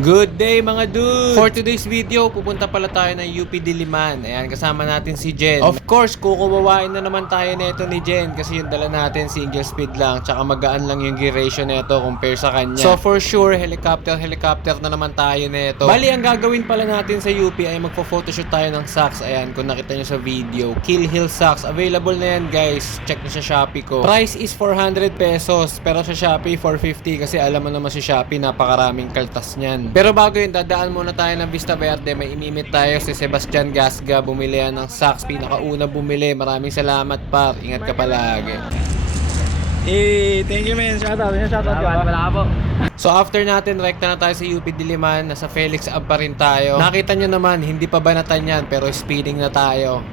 Good day mga dudes! For today's video, pupunta pala tayo ng UP Diliman. Ayan, kasama natin si Jen. Of course, kukuwawain na naman tayo nito ni Jen kasi yung dala natin single speed lang, tsaka magaan lang yung gear ratio nito compare sa kanya. So for sure, helicopter na naman tayo nito. Bali, ang gagawin pala natin sa UP ay magpo-photoshoot tayo ng socks. Ayan, kung nakita nyo sa video, Kill Hill socks. Available na yan guys. Check nyo sa Shopee ko. Price is 400 pesos, pero sa Shopee 450 kasi alam mo naman si Shopee, napakaraming kaltas niyan. Pero bago yun, dadaan muna tayo ng Vista Verde. May imimit tayo si Sebastian Gasga. Bumili yan ng socks. Pinakauna bumili. Maraming salamat par. Ingat ka palagi. Thank you man. Shoutout ka. Wala po. So after natin, rekta na tayo sa UP Diliman. Nasa Felix Ave pa rin tayo. Nakita nyo naman, hindi pa banatan yan, pero speeding na tayo.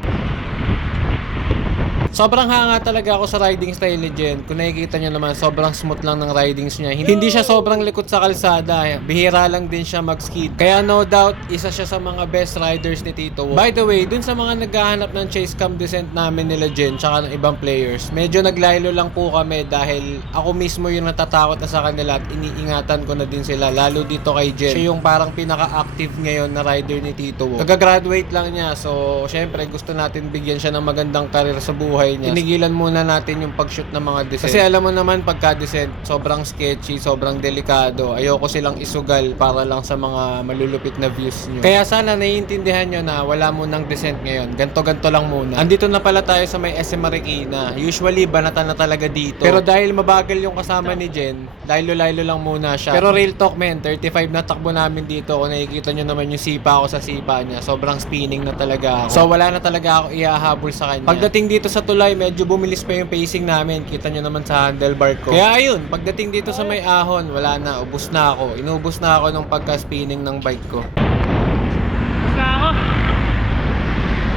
Sobrang hanga talaga ako sa riding style ni Jen. Kung nakikita nyo naman, sobrang smooth lang ng ridings niya. Hindi siya sobrang likot sa kalsada. Bihira lang din siya mag-skid. Kaya no doubt, isa siya sa mga best riders ni Tito. By the way, dun sa mga naghahanap ng chase cam descent namin nila Jen tsaka ng ibang players, medyo naglaylo lang po kami dahil ako mismo yung natatakot na sa kanila at iniingatan ko na din sila. Lalo dito kay Jen. Siya yung parang pinaka-active ngayon na rider ni Tito. Nagagraduate lang niya. So, syempre, gusto natin bigyan siya ng magandang karir sa buhay niya. Tinigilan muna natin yung pag-shoot ng mga descent. Kasi alam mo naman pagka-descent, sobrang sketchy, sobrang delikado. Ayoko silang isugal para lang sa mga malulupit na views nyo. Kaya sana naiintindihan nyo na wala munang descent ngayon. Ganto-ganto lang muna. Andito na pala tayo sa may SM Marikina. Usually, banatan na talaga dito. Pero dahil mabagal yung kasama ni Jen, laylo-laylo lang muna siya. Pero real talk men, 35 na takbo namin dito. Kung nakikita nyo naman yung sipa ko sa sipa niya, sobrang spinning na talaga ako. So wala na talaga ako iahabol sa kanya. Pagdating dito sa tulay, medyo bumilis pa yung pacing namin. Kita nyo naman sa handlebar ko. Kaya ayun, pagdating dito sa may ahon, wala na, ubos na ako. Inubos na ako nung pagka-spinning ng bike ko. Ubus na ako.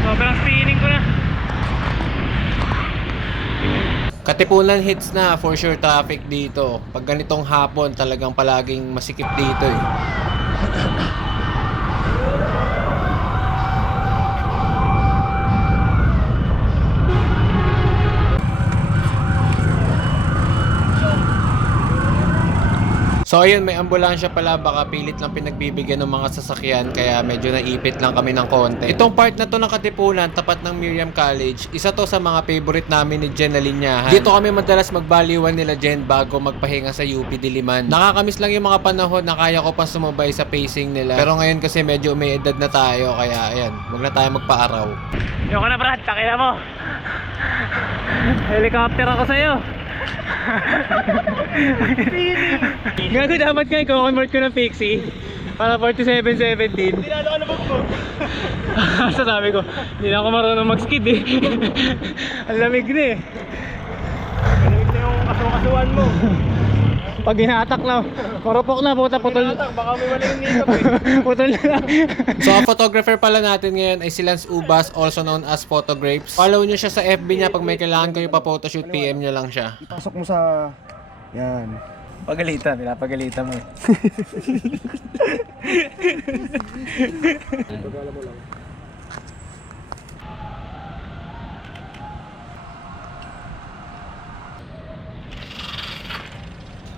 Sobrang spinning ko na. Katipunan hits na, for sure traffic dito. Pag ganitong hapon, talagang palaging masikip dito eh. So ayun, may ambulansya pala, baka pilit lang pinagbibigyan ng mga sasakyan kaya medyo naipit lang kami ng konti. Itong part na to ng Katipunan, tapat ng Miriam College, isa to sa mga favorite namin ni Jen na linyahan. Dito kami madalas magbaliwan nila Jen bago magpahinga sa UP Diliman. Nakakamiss lang yung mga panahon na kaya ko pa sumabay sa pacing nila. Pero ngayon kasi medyo may edad na tayo kaya ayan, wag na tayo magpa-araw. Yung ka na Brad, takila mo. Helicopter ako sa'yo. Gago, dapat nga i-convert ko ng Pixie para 4717. Tinalo ka na bag mo. Sasabi ko, hindi na ako marunong mag-skid eh. Ang lamig na eh. Malamig na yung kasukasuan mo. Pag hinatak na, marupok na, puta, putol. Baka may mali yung nito eh. Putol na lang. So ang photographer pala natin ngayon ay si Lance Ubas, also known as Photograpes. Follow nyo siya sa FB niya, pag may kailangan kayo pa photoshoot, PM nyo lang siya. Ipasok mo sa... Yan. Pagalitan, pinapagalitan mo eh.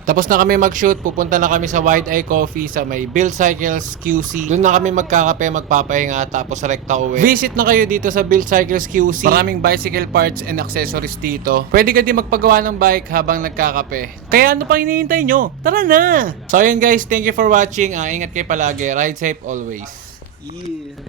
Tapos na kami mag-shoot, pupunta na kami sa Wide Eye Coffee sa may Build Cycles QC. Doon na kami magkakape, magpapahinga, tapos rekta uwi. Visit na kayo dito sa Build Cycles QC. Maraming bicycle parts and accessories dito. Pwede ka din magpagawa ng bike habang nagkakape. Kaya ano pang hinihintay nyo? Tara na! So ayun guys, thank you for watching. Ingat kayo palagi. Ride safe always. Yeah.